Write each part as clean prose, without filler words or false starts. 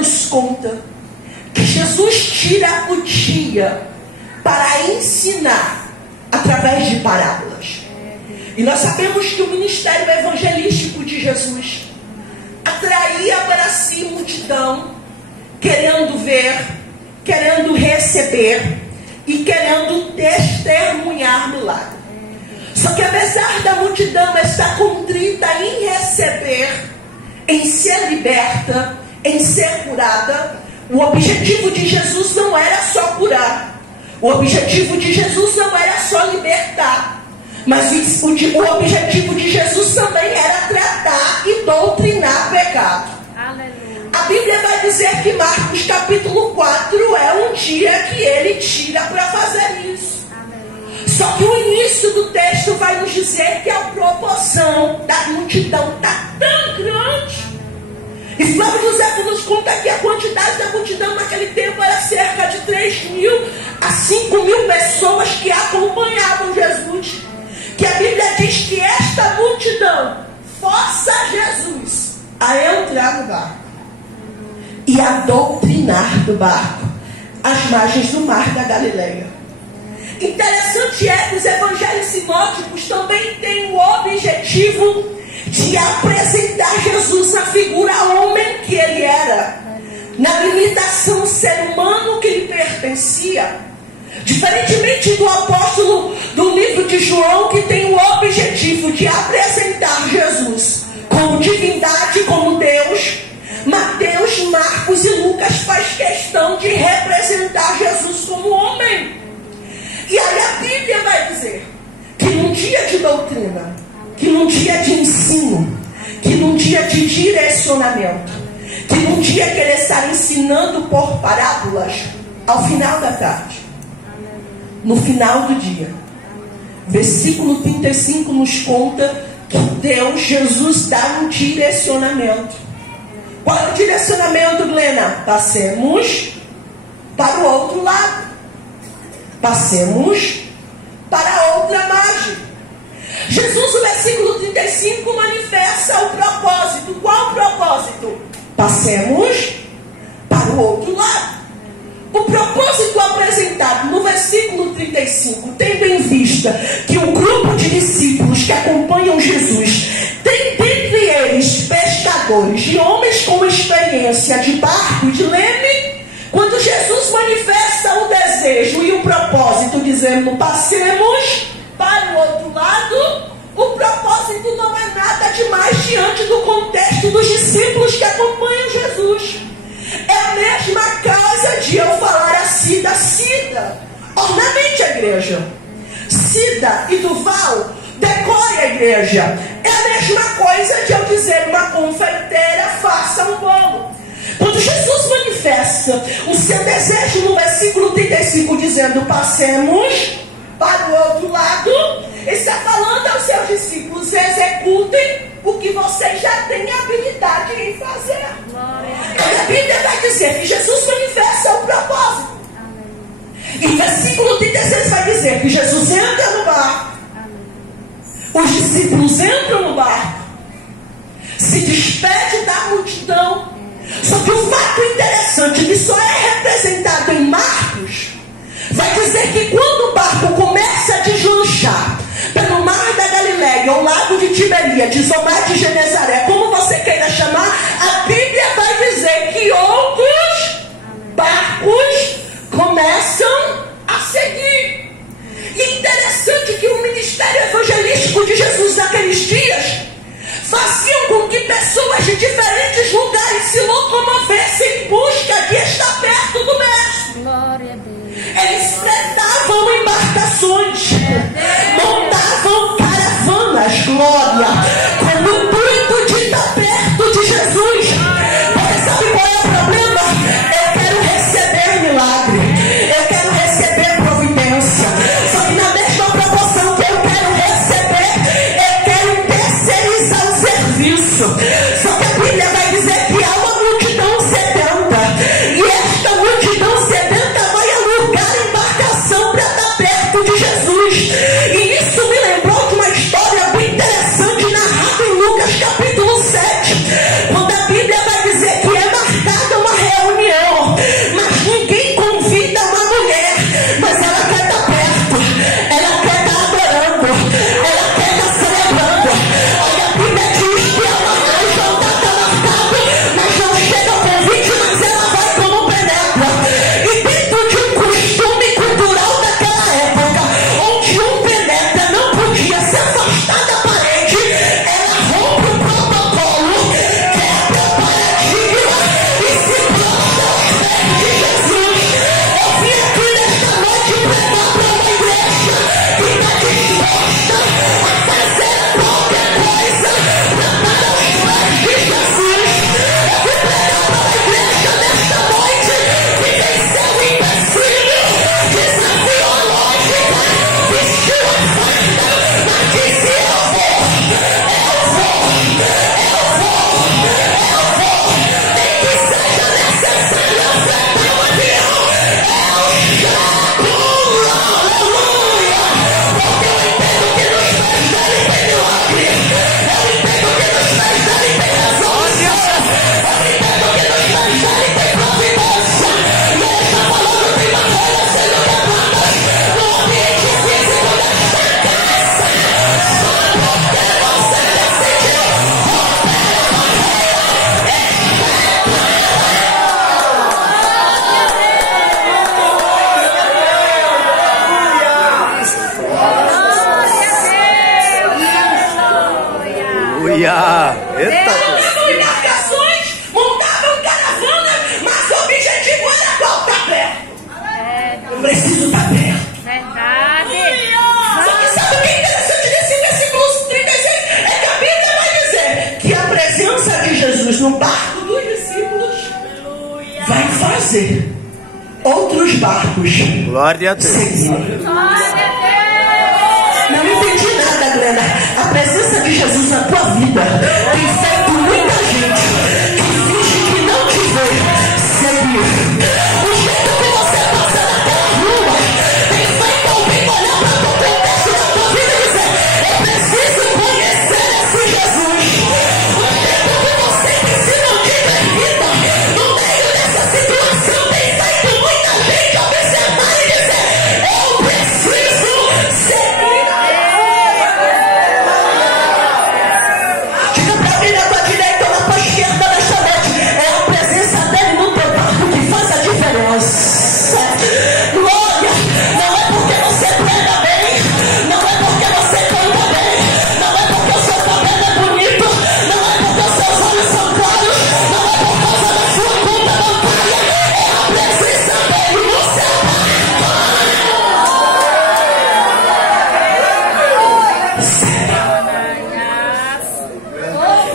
nos conta que Jesus tira o dia para ensinar através de parábolas. E nós sabemos que o ministério evangelístico de Jesus atraía para si multidão, querendo ver, querendo receber e querendo testemunhar milagre. Só que apesar da multidão estar contrita em receber, em ser liberta, em ser curada, o objetivo de Jesus não era só curar. O objetivo de Jesus não era só libertar. Mas o objetivo de Jesus também era tratar e doutrinar pecado. Aleluia. A Bíblia vai dizer que Marcos capítulo 4 é um dia que ele tira para fazer isso. Aleluia. Só que o início do texto vai nos dizer que a proporção da multidão está tão grande. E Flávio José nos conta que a quantidade da multidão naquele tempo era cerca de 3.000 a 5.000 pessoas que acompanhavam Jesus. Que a Bíblia diz que esta multidão força Jesus a entrar no barco e a doutrinar do barco às margens do mar da Galileia. Interessante é que os evangelhos sinóticos também têm o objetivo de apresentar Jesus na figura homem que ele era, na limitação ser humano que lhe pertencia. Diferentemente do apóstolo do livro de João, que tem o objetivo de apresentar Jesus como divindade, como Deus, Mateus, Marcos e Lucas faz questão de representar Jesus como homem. E aí a Bíblia vai dizer que num dia de doutrina, que num dia de ensino, que num dia de direcionamento, que num dia que ele está ensinando por parábolas, ao final da tarde, no final do dia, versículo 35 nos conta que Deus, Jesus, dá um direcionamento. Qual é o direcionamento, Glena? Passemos para o outro lado. Passemos para a outra margem. Jesus, no versículo 35, manifesta o propósito. Qual o propósito? Passemos para o outro lado. O propósito apresentado no versículo 35, tendo em vista que o grupo de discípulos que acompanham Jesus tem dentre eles pescadores e homens com experiência de barco e de leme, quando Jesus manifesta o desejo e o propósito, dizendo passemos para o outro lado, o propósito não é nada demais diante do contexto dos discípulos que acompanham Jesus. É a mesma causa de eu falar a Cida, ornamente a igreja. Cida e Duval, decore a igreja. É a mesma coisa de eu dizer uma confeiteira, faça um bolo. Quando Jesus manifesta o seu desejo no versículo 35, dizendo passemos para o outro lado, ele está falando aos seus discípulos: executem o que vocês já têm habilidade em fazer. A Bíblia vai dizer que Jesus manifesta o propósito. E o versículo 36 vai dizer que Jesus entra no barco, os discípulos entram no barco, se despede da multidão. Só que o fato interessante, que só é representado em Marcos, vai dizer que quando o barco começa a deslanchar pelo mar da Galileia, ou lago de Tiberíades, ou mar de Genezaré, como você queira chamar, a Bíblia vai dizer que outros barcos começam a seguir. E é interessante que o ministério evangelístico de Jesus naqueles dias faziam com que pessoas de diferentes lugares se locomovessem em busca de estar perto do Mestre. Glória a Deus. Eles fretavam embarcações, montavam caravanas, glória, com o intuito de estar perto de Jesus. Porque sabe qual é o problema? Eu quero receber milagre, eu quero receber providência. Só que na mesma proporção que eu quero receber, eu quero terceirizar o serviço. Só que a Bíblia vai dizer que há uma multidão sedenta, e esta multidão sedenta vai alugar embarcação para estar perto de Jesus. fazer outros barcos. Glória a Deus. Seguir. Não entendi nada, Glenda. A presença de Jesus na tua vida tem feito muita gente que finge que não te vê seguir. O jeito que você passa naquela rua tem feito alguém olhar para o contexto da tua vida e dizer: eu preciso conhecer esse Jesus. O jeito que você tem se mantido em vida no meio dessa situação tem feito muita gente observar e dizer: eu preciso seguir. Diga para alguém na tua direita ou na tua esquerda nesta noite: é a presença dele no teu barco que faz a diferença. Glória! Não é porque você prega bem, não é porque você canta bem, não é porque o seu cabelo é bonito, não é porque os seus olhos são claros, não é por causa da sua conta bancária, é a presença dele no seu barco.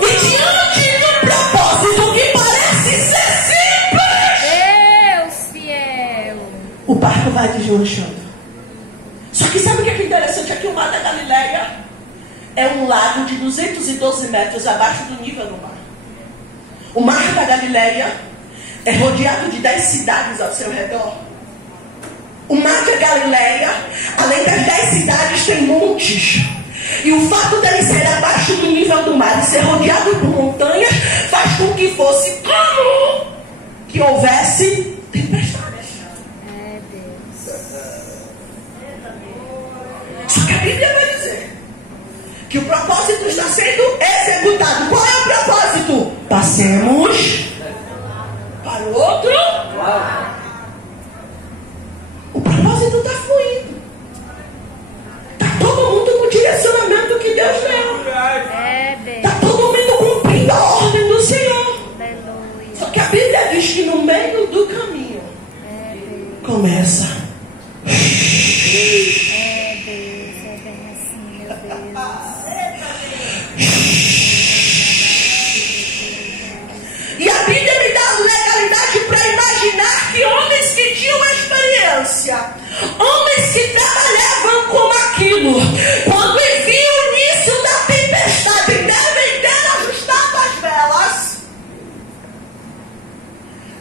E diante de um propósito que parece ser simples, Deus fiel. o barco vai deslanchando. Só que sabe o que é interessante? Aqui o Mar da Galileia é um lago de 212 metros abaixo do nível do mar. O Mar da Galileia é rodeado de 10 cidades ao seu redor. O Mar da Galileia, além das 10 cidades, tem montes. E o fato dele ser abaixo do nível do mar e ser rodeado por montanhas faz com que fosse como que houvesse tempestades. É Deus. Só que a Bíblia vai dizer que o propósito está sendo executado. Qual é o propósito? Passemos para o outro. O propósito está fluindo. Está todo mundo no direcionamento que Deus deu. É Deus. Está todo mundo cumprindo a ordem do Senhor. Aleluia. Só que a Bíblia diz que no meio do caminho É Deus. começa. É Deus. É bem assim, meu Deus. E a Bíblia me dá legalidade para imaginar que homens que tinham experiência, homens que trabalhavam com aquilo, quando viam o início da tempestade, devem ter ajustado as velas,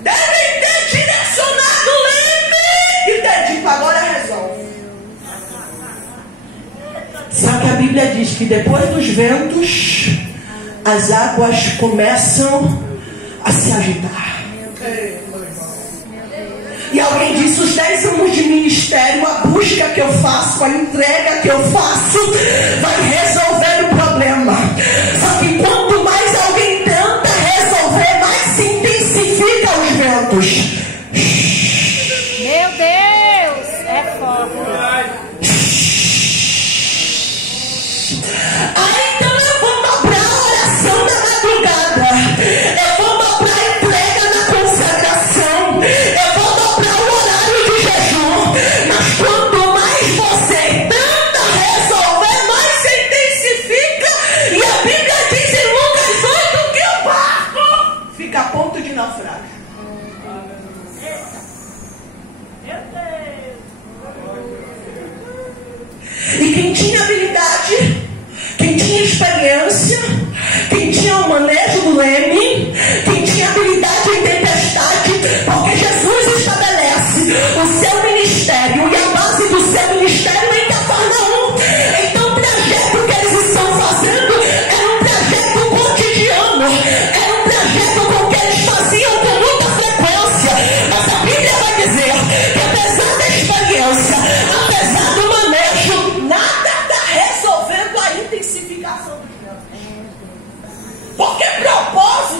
devem ter direcionado o leme e ter dito: agora resolve. Só que a Bíblia diz que depois dos ventos, as águas começam a se agitar. E alguém disse: os 10 anos de ministério, a busca que eu faço, a entrega que eu faço, vai resolver o problema. Só que quanto mais alguém tenta resolver, mais se intensifica os ventos. Meu Deus. É forte. Então eu vou dobrar a oração da madrugada, eu vou dobrar a entrega na consagração, eu vou dobrar o horário de jejum. Mas quanto mais você tenta resolver, mais se intensifica. E a Bíblia diz em Lucas 8 que o barco fica a ponto de naufrágio. E quem tinha habilidade, quem tinha experiência, quem tinha o manejo do leme, quem tinha habilidade em tempestade, porque Jesus estabelece o seu ministério e a base do seu ministério em Cafarnaum. Então o trajeto que eles estão fazendo era um trajeto cotidiano, era um trajeto com que eles faziam com muita frequência. Mas a Bíblia vai dizer que apesar da experiência, apesar do manejo, nada está resolvendo a intensificação dos ventos. Porque propósito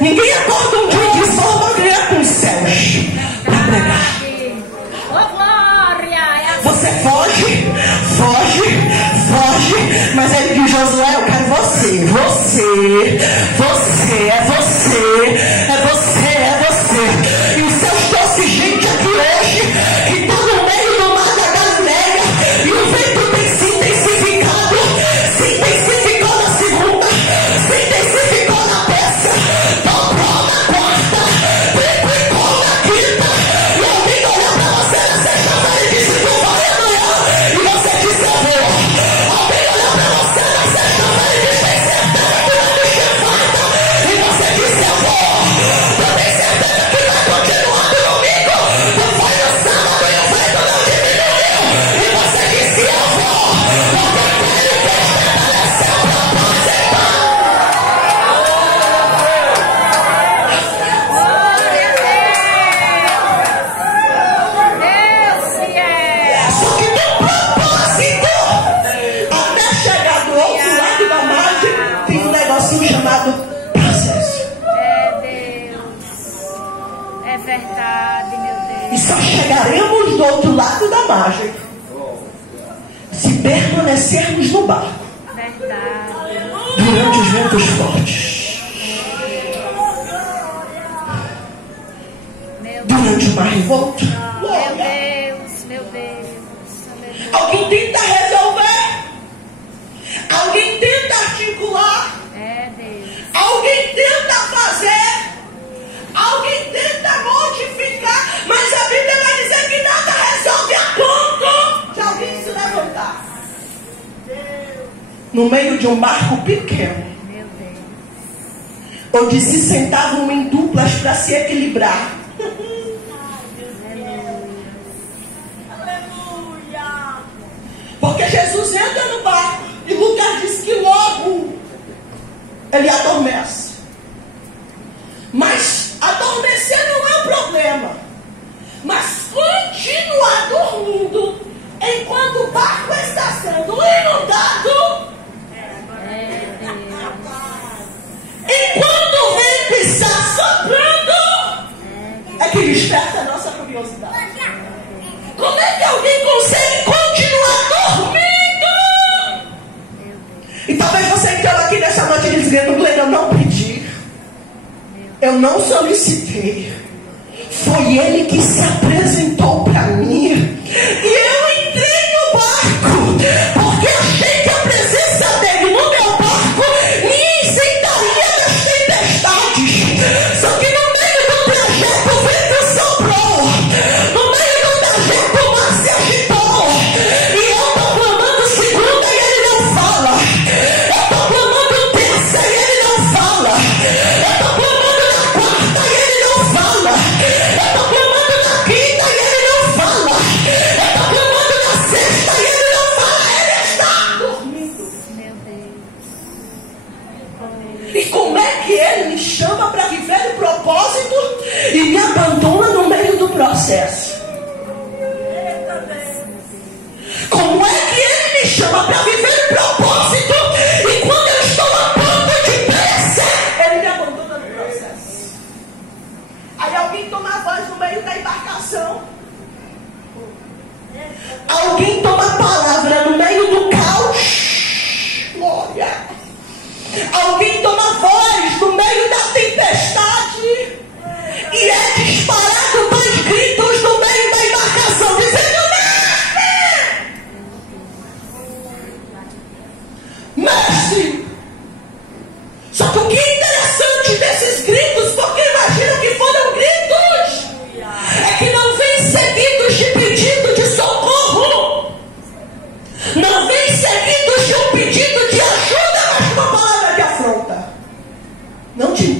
Ninguém acorda um dia e diz, só vou ganhar com os céus para pregar. Você foge, mas ele diz, Josué, eu quero você. E o céu trouxe gente aqui hoje que está no meio do mar da Galileia e o vento tem se intensificado, se intensificou na segunda, se intensificou na terça, dobrou na quarta, triplicou na quinta, e alguém olhou para você na sexta-feira e disse, tu vai amanhã, e você disse, eu vou. Alguém olhou para você na sexta-feira e disse, tem certeza que vai me chefada, e você disse, eu vou. Tu tem certeza que vai continuar no domingo, tu foi no sábado e o vento não diminuiu, e você disse, eu vou, porque aquele que estabeleceu o propósito. Só que no propósito, até chegar do outro lado da margem, tem um negocinho chamado processo. É verdade, meu E Deus. só chegaremos do outro lado da margem se permanecermos no barco Verdade. durante os ventos fortes, Meu Deus. durante o mar revolto. Meu Olha, Deus, meu Deus. Aleluia. alguém tenta resolver, alguém tenta articular, É Deus. alguém tenta fazer, alguém tenta modificar, mas a Bíblia vai dizer que nada resolve a ponto de alguém se levantar no meio de um barco pequeno, Meu Deus. onde se sentavam em duplas para se equilibrar. Porque Jesus entra no barco e Lucas diz que logo ele adormece. Mas adormecer não é o problema. Mas continuar dormindo enquanto o barco está sendo inundado, enquanto o vento está soprando, é que desperta a nossa curiosidade. Como é que alguém consegue continuar dormindo? E talvez você entrou aqui nessa noite dizendo, Glenn, eu não pedi, eu não solicitei, foi ele que se apresentou para mim, e eu entrei no barco, porque achei que a presença dele no meu barco me isentaria das tempestades. Só que no meio do trajeto o vento soprou, no meio do trajeto o mar se agitou, e eu estou clamando segunda e ele não fala, eu estou clamando terça e ele não fala, eu estou clamando na quarta e ele não fala, eu estou clamando na quinta e ele não fala, eu estou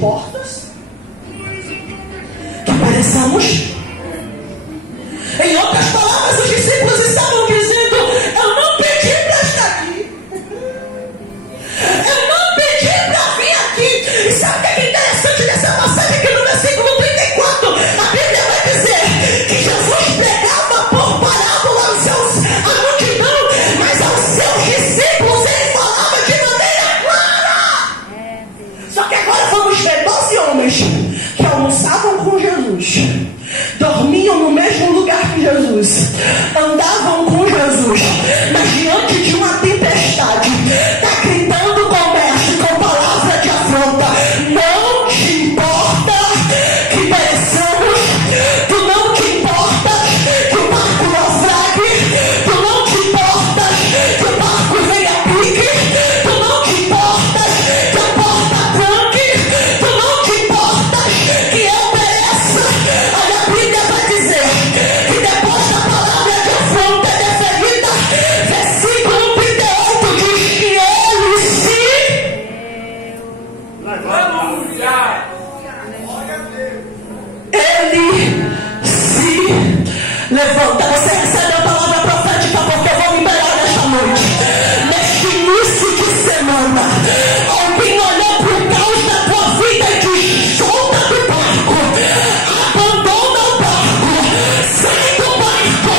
importas que pereçamos? Em outras palavras, os discípulos estavam dizendo: eu não pedi para estar aqui, eu não pedi para vir aqui. E sabe o que é interessante dessa passagem? Que no versículo 34 a Bíblia vai dizer que Jesus pregava por parábola a multidão, mas aos seus discípulos ele falava de maneira clara. Só que agora vamos ver 12 homens que almoçavam com Jesus, dormiam no mesmo lugar que Jesus, andavam com Jesus, mas diante de uma tempestade, está gritando com o mestre com palavra de afronta: não te importa que pereçamos, tu não te importas que o barco naufrague, tu não te importas que o barco venha a pique, tu não te importas que a porta tranque, tu não te importas que eu pereça. Olha, a Bíblia vai dizer que depois da palavra de afronta é deferida, versículo 38 diz que ele se levanta. Você recebe a palavra profética, porque eu vou liberar nesta noite, neste início de semana. Alguém olhou para o caos da tua vida e diz: solta do barco, abandona o barco, sai do barco.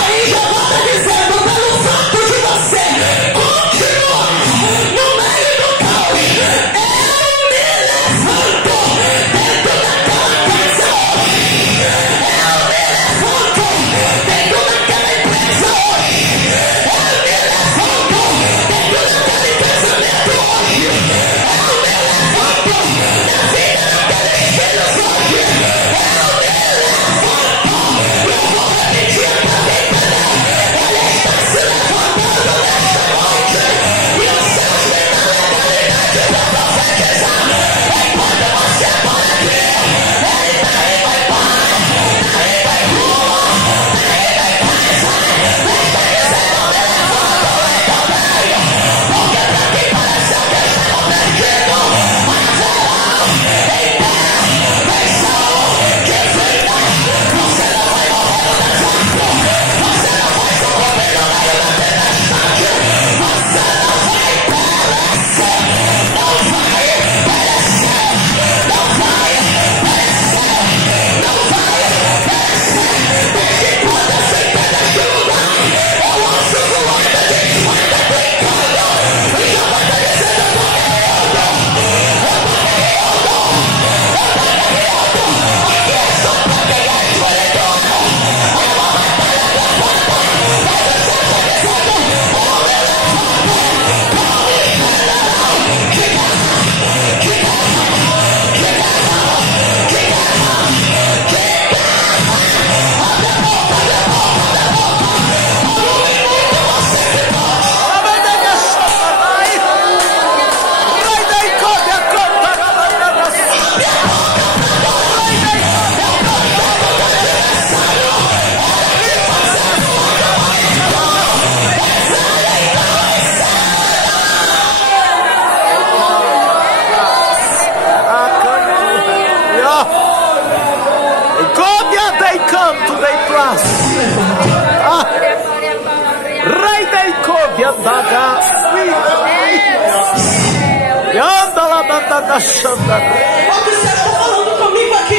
Aí já vai dizendo: pelo fato de você continuar no meio do caos, eu me levanto dentro daquela casa hoje, eu me levanto dentro daquela empresa hoje, eu me levanto dentro daquele casamento hoje, eu me levanto na vida daqueles filhos hoje, eu me levanto. Eu vou repetir a tua vida. Ela está se levantando nesta noite, e os céus têm a legalidade para profetizar. Enquanto você pode crer, ele está aí, vai pai, está aí, vai rua, está aí, vai pai, sai. Está dizendo: me levanto, então velho, porque para quem pareceu que estava perdido, mas verão, em pé, versão de vida. Você não vai morrer no deserto, você não vai sucumbir no meio da tempestade, você não vai perecer, não vai perecer, não vai perecer, não vai perecer. Desde quando eu sentei neste lugar, eu ouço voando de espada brincando, e já vai estar dizendo: eu tô guerreando, aqui é só pra quem é escolhido. É uma batalha travada, mas o céu está dizendo: eu me levanto, como general de guerra, de guerra, de guerra, de guerra, de guerra. Abre a boca, abre a boca, abre a boca. Por um minuto você ficou. They come to their class. Rai dei cobia daga sweet. Yanda la banda da shanda. O que você está falando comigo aqui?